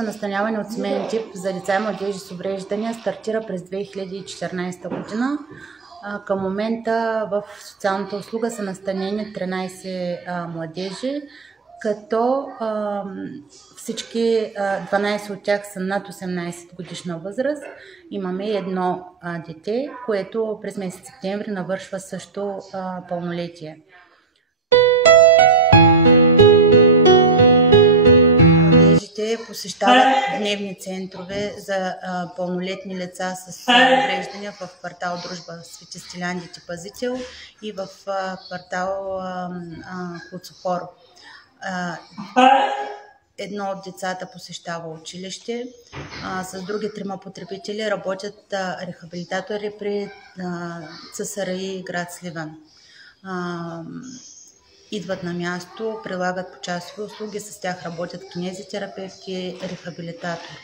за настаняване от семейен тип за деца и младежи с увреждания стартира през 2014 година. Към момента в социалната услуга са настанени 13 младежи, като всички 12 от тях са над 18 годишна възраст. Имаме едно дете, което през месец септември навършва също пълнолетие. Младежите посещават дневни центрове за пълнолетни лица с увреждания в квартал Дружба Свети Стилян Дети Пазител и в квартал Куцухор. Едно от децата посещава училище. С други 3 потребители работят рехабилитатори при ЦСРИ град Сливен. Идват на място, прилагат почасови услуги, с тях работят кинезитерапевти, рехабилитатори.